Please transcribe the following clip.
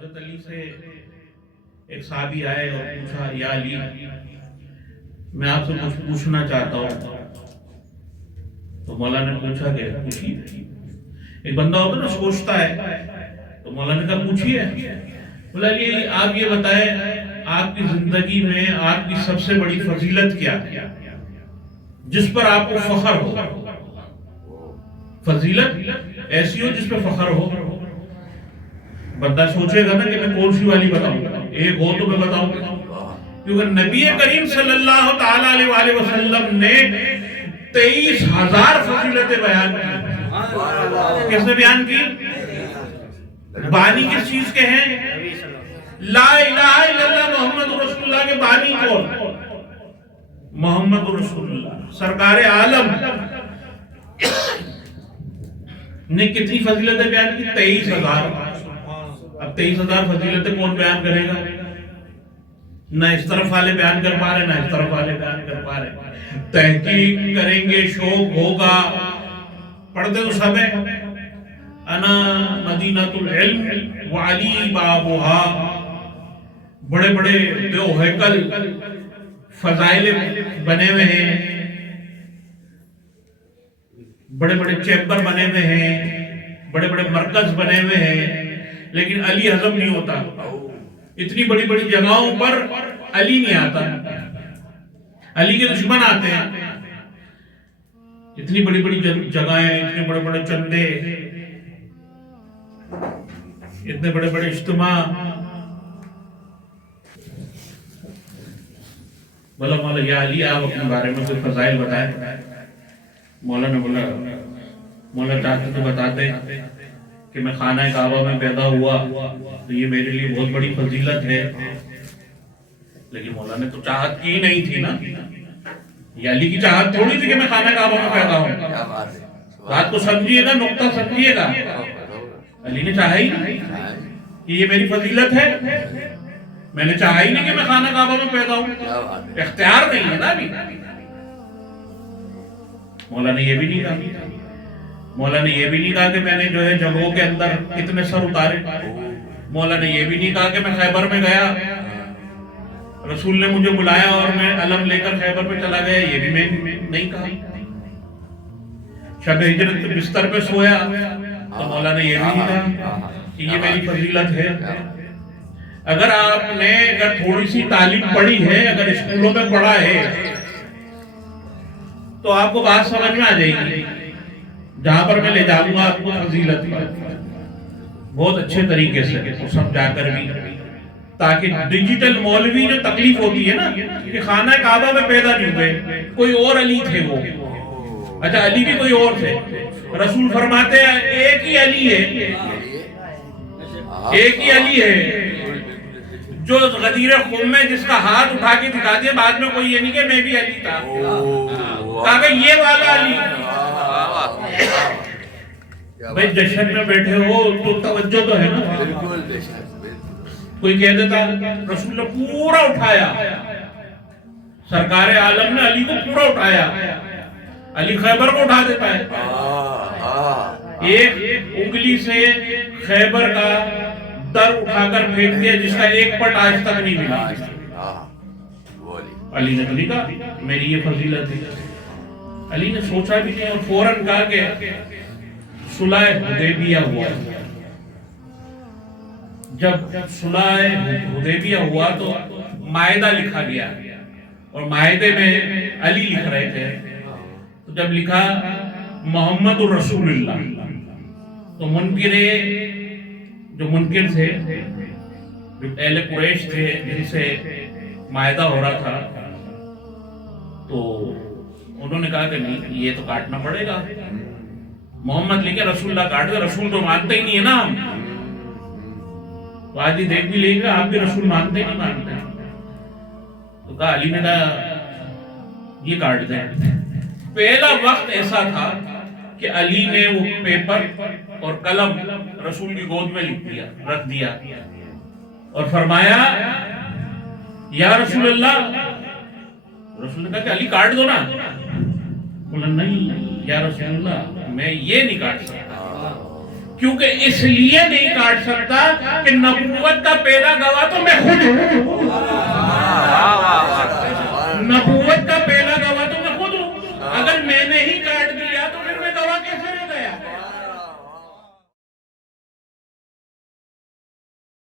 حضرت علی سے ایک صحابی آئے اور پوچھا یا علی میں آپ سے کچھ پوچھنا چاہتا ہوں. تو مولا نے پوچھا کہ پوچھیے. ایک بندہ ہوتا نا سوچتا ہے, تو مولا نے کہا پوچھیے. بولا علی آپ یہ بتائیں آپ کی زندگی میں آپ کی سب سے بڑی فضیلت کیا ہے جس پر آپ کو فخر ہو؟ فضیلت ایسی ہو جس پہ فخر ہو. بندہ سوچے گا نا کہ میں کون سی والی بتاؤں, ایک ہو تو میں بتاؤں گا, کیونکہ نبی کریم صلی اللہ تعالی علیہ وآلہ وسلم نے 23,000 فضیلتیں بیان کی. کس نے بیان کی؟ بانی کس چیز کے ہیں؟ لا الہ الا اللہ محمد رسول اللہ کے بانی کون؟ محمد رسول اللہ سرکار عالم نے کتنی فضیلتیں بیان کی؟ 23,000. اب 23,000 فضیلتیں کون بیان کرے گا؟ نہ اس طرف والے بیان کر پا رہے نہ اس طرف والے بیان کر پا رہے. تحقیق کریں گے, شوق ہوگا, پڑھتے تو سب ہیں. انا مدینۃ العلم وعلی بابها, بڑے بڑے دو ہیکل فضائل بنے ہوئے ہیں, بڑے بڑے چیمبر بنے ہوئے ہیں, بڑے بڑے مرکز بنے ہوئے ہیں, لیکن علی ہضم نہیں ہوتا. اتنی بڑی بڑی جگہوں پر علی نہیں آتا, علی کے دشمن آتے ہیں. اتنی بڑی بڑی جگہیں, اتنے بڑے بڑے چندے, اتنے بڑے بڑے اجتماع. بولا مولا یا علی آپ اپنے بارے میں کوئی فضائل بتائیں. مولا نے بولا مولا چاہتے تو بتاتے کہ میں خانہ کعبہ میں پیدا ہوا تو یہ میرے لیے بہت بڑی فضیلت ہے, لیکن مولا نے تو چاہت کی نہیں تھی نا. یہ علی کی چاہت تھوڑی تھی کہ میں خانہ کعبہ میں پیدا ہوں. بات کو سمجھیے گا, نقطہ سمجھیے گا. علی نے چاہا ہی نہیں کہ یہ میری فضیلت ہے, میں نے چاہا ہی نہیں کہ میں خانہ کعبہ میں پیدا ہوں. اختیار نہیں ہے نا ابھی. مولا نے یہ بھی نہیں کہا, مولا نے یہ بھی نہیں کہا کہ میں نے جو ہے جگہوں کے اندر کتنے سر اتارے. مولا نے یہ بھی نہیں کہا کہ میں خیبر میں گیا, رسول نے مجھے بلایا اور میں علم لے کر خیبر پہ چلا گیا, یہ بھی میں نہیں کہا. شب ہجرت بستر پہ سویا تو مولا نے یہ بھی نہیں کہا کہ یہ میری فضیلت ہے. اگر آپ نے تھوڑی سی تعلیم پڑھی ہے, اگر اسکولوں میں پڑھا ہے, تو آپ کو بات سمجھ میں آ جائے گی. جہاں پر میں لے جاؤں گا آپ کو فضیلت بہت اچھے طریقے سے سمجھا کر بھی, تاکہ ڈیجیٹل مولوی جو تکلیف ہوتی ہے نا کہ خانہ کعبہ میں پیدا نہیں ہوئے, کوئی اور علی تھے وہ. اچھا علی بھی کوئی اور تھے. رسول فرماتے ہیں ایک ہی علی ہے, ایک ہی علی ہے جو غدیر خم میں جس کا ہاتھ اٹھا کے دکھا دیا, بعد میں کوئی یہ نہیں کہ میں بھی علی تھا. کہا کہ یہ والا علی. بھئی جشن میں بیٹھے ہو تو توجہ تو ہے نا. کوئی کہہ دیتا رسول نے پورا اٹھایا, سرکار عالم نے علی کو پورا اٹھایا, علی خیبر کو اٹھا دیتا ہے. ایک انگلی سے خیبر کا در اٹھا کر پھینک دیا جس کا ایک پٹ آج تک نہیں ملا. علی نے تو نہیں کہا میری یہ فضیلت ہے. علی نے سوچا بھی نہیں اور فوراً کہا کہ صلح حدیبیہ ہوا. جب صلح حدیبیہ ہوا تو مائدہ لکھا گیا, اور مائدے میں علی لکھ رہے تھے. تو جب لکھا محمد رسول اللہ, تو جو منکر تھے, جو اہل قریش تھے جن سے مائدہ ہو رہا تھا, تو انہوں نے کہا کہ نہیں یہ تو کاٹنا پڑے گا. محمد لکھے رسول اللہ کاٹ دے, رسول تو مانتے ہی نہیں ہے نا ہم. تو آج ہی دیکھ بھی لیں گے آپ بھی رسول مانتے نہیں مانتے. تو کہا علی نے کہا یہ کاٹ دیں. پہلا وقت ایسا تھا کہ علی نے وہ پیپر اور قلم رسول کی گود میں رکھ دیا اور فرمایا یا رسول اللہ. رسول نے کہا کہ علی کاٹ دو نا. بولا نہیں یا رسول اللہ میں یہ نہیں کاٹ سکتا کیونکہ اس لیے نہیں کاٹ سکتا کہ نبوت کا پیدا گواہ تو میں خود ہوں.